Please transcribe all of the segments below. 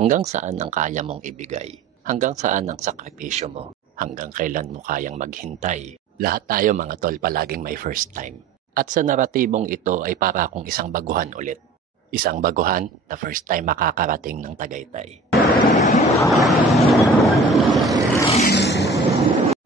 Hanggang saan ang kaya mong ibigay? Hanggang saan ang sakripisyo mo? Hanggang kailan mo kayang maghintay? Lahat tayo mga tol palaging may first time. At sa naratibong ito ay para akong isang baguhan ulit. Isang baguhan na first time makakarating ng Tagaytay.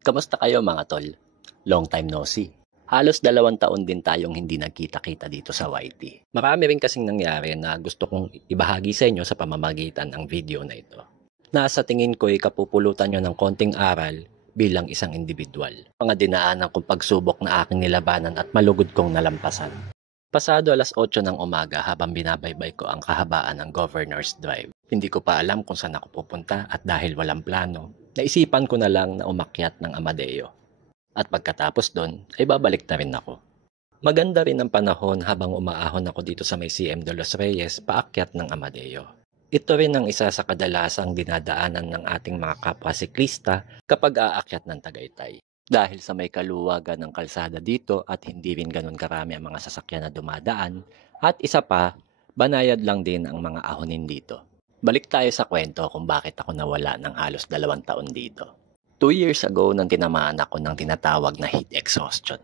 Kamusta kayo mga tol? Long time no see. Halos 2 taon din tayong hindi nagkita-kita dito sa YT. Marami rin kasing nangyari na gusto kong ibahagi sa inyo sa pamamagitan ng video na ito. Nasa tingin ko ay kapupulutan nyo ng konting aral bilang isang individual. Mga dinaanan kong pagsubok na aking nilabanan at malugod kong nalampasan. Pasado 8:00 ng umaga habang binabaybay ko ang kahabaan ng Governor's Drive. Hindi ko pa alam kung saan ako pupunta at dahil walang plano, naisipan ko na lang na umakyat ng Amadeo. At pagkatapos doon, ay babalik na rin ako. Maganda rin ang panahon habang umaahon ako dito sa may CM de los Reyes paakyat ng Amadeo. Ito rin ang isa sa kadalasang dinadaanan ng ating mga kapwa siklista kapag aakyat ng Tagaytay. Dahil sa may kaluwagan ng kalsada dito at hindi rin ganun karami ang mga sasakyan na dumadaan, at isa pa, banayad lang din ang mga ahonin dito. Balik tayo sa kwento kung bakit ako nawala ng halos 2 taon dito. 2 years ago nang tinamaan ako ng tinatawag na heat exhaustion.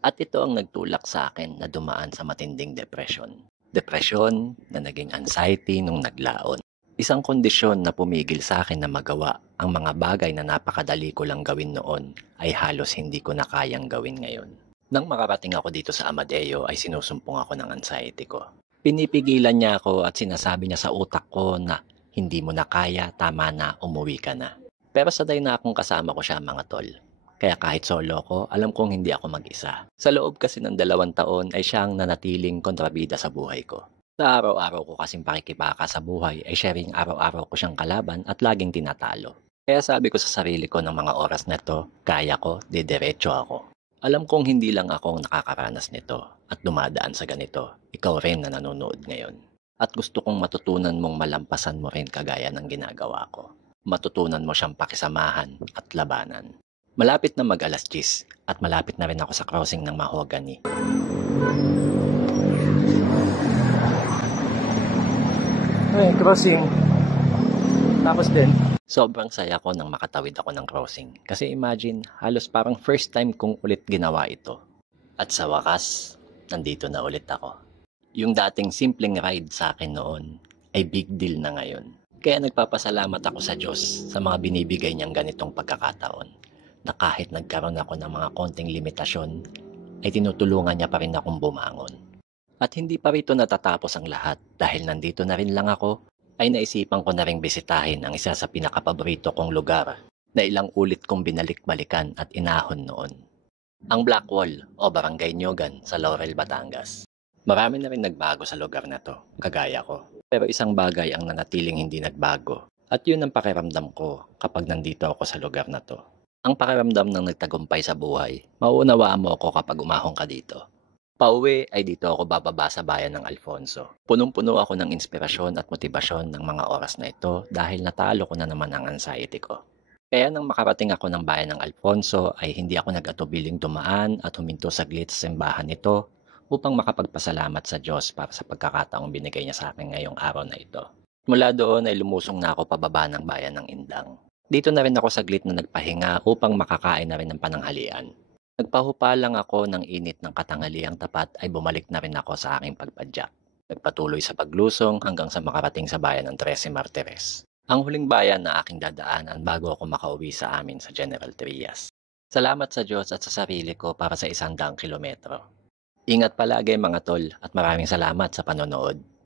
At ito ang nagtulak sa akin na dumaan sa matinding depression. Depression na naging anxiety nung naglaon. Isang kondisyon na pumigil sa akin na magawa ang mga bagay na napakadali ko lang gawin noon ay halos hindi ko na kayang gawin ngayon. Nang makarating ako dito sa Amadeo ay sinusumpong ako ng anxiety ko. Pinipigilan niya ako at sinasabi niya sa utak ko na hindi mo na kaya, tama na, umuwi ka na. Pero sanay na akong kasama ko siya mga tol. Kaya kahit solo ko, alam kong hindi ako mag-isa. Sa loob kasi ng 2 taon ay siyang nanatiling kontrabida sa buhay ko. Sa araw-araw ko kasing pakikibaka sa buhay ay siya ring araw-araw ko siyang kalaban at laging tinatalo. Kaya sabi ko sa sarili ko ng mga oras na to, kaya ko, didiretso ako. Alam kong hindi lang ako nakakaranas nito at dumadaan sa ganito. Ikaw rin na nanonood ngayon. At gusto kong matutunan mong malampasan mo rin kagaya ng ginagawa ko. Matutunan mo siyang pakisamahan at labanan. Malapit na mag 10:00 at malapit na rin ako sa crossing ng Mahogany. Ay, crossing. Tapos din. Sobrang saya ko nang makatawid ako ng crossing. Kasi imagine, halos parang first time kong ulit ginawa ito. At sa wakas, nandito na ulit ako. Yung dating simpleng ride sa akin noon ay big deal na ngayon. Kaya nagpapasalamat ako sa Diyos sa mga binibigay niyang ganitong pagkakataon na kahit nagkaroon ako ng mga konting limitasyon ay tinutulungan niya pa rin akong bumangon. At hindi pa rito natatapos ang lahat dahil nandito na rin lang ako ay naisipan ko na rin bisitahin ang isa sa pinakapaborito kong lugar na ilang ulit kong binalik-balikan at inahon noon. Ang Blackwall o Barangay Nyogan sa Laurel, Batangas. Marami na rin nagbago sa lugar na to, kagaya ko. Pero isang bagay ang nanatiling hindi nagbago. At yun ang pakiramdam ko kapag nandito ako sa lugar na to. Ang pakiramdam ng nagtagumpay sa buhay, mauunawaan mo ako kapag umahon ka dito. Pauwi ay dito ako bababa sa bayan ng Alfonso. Punong-puno ako ng inspirasyon at motibasyon ng mga oras na ito dahil natalo ko na naman ang anxiety ko. Kaya nang makarating ako ng bayan ng Alfonso ay hindi ako nag-atubiling dumaan at huminto saglit sa simbahan nito upang makapagpasalamat sa Diyos para sa pagkakataong binigay niya sa akin ngayong araw na ito. Mula doon ay lumusong na ako pababa ng bayan ng Indang. Dito na rin ako saglit na nagpahinga upang makakain na rin ng pananghalian. Nagpahupa lang ako ng init ng katanghaliang tapat ay bumalik na rin ako sa aking pagpadyak. Nagpatuloy sa paglusong hanggang sa makarating sa bayan ng Trece Martires. Ang huling bayan na aking dadaanan bago ako makauwi sa amin sa General Trias. Salamat sa Diyos at sa sarili ko para sa 100 kilometro. Ingat palagi mga tol at maraming salamat sa panonood.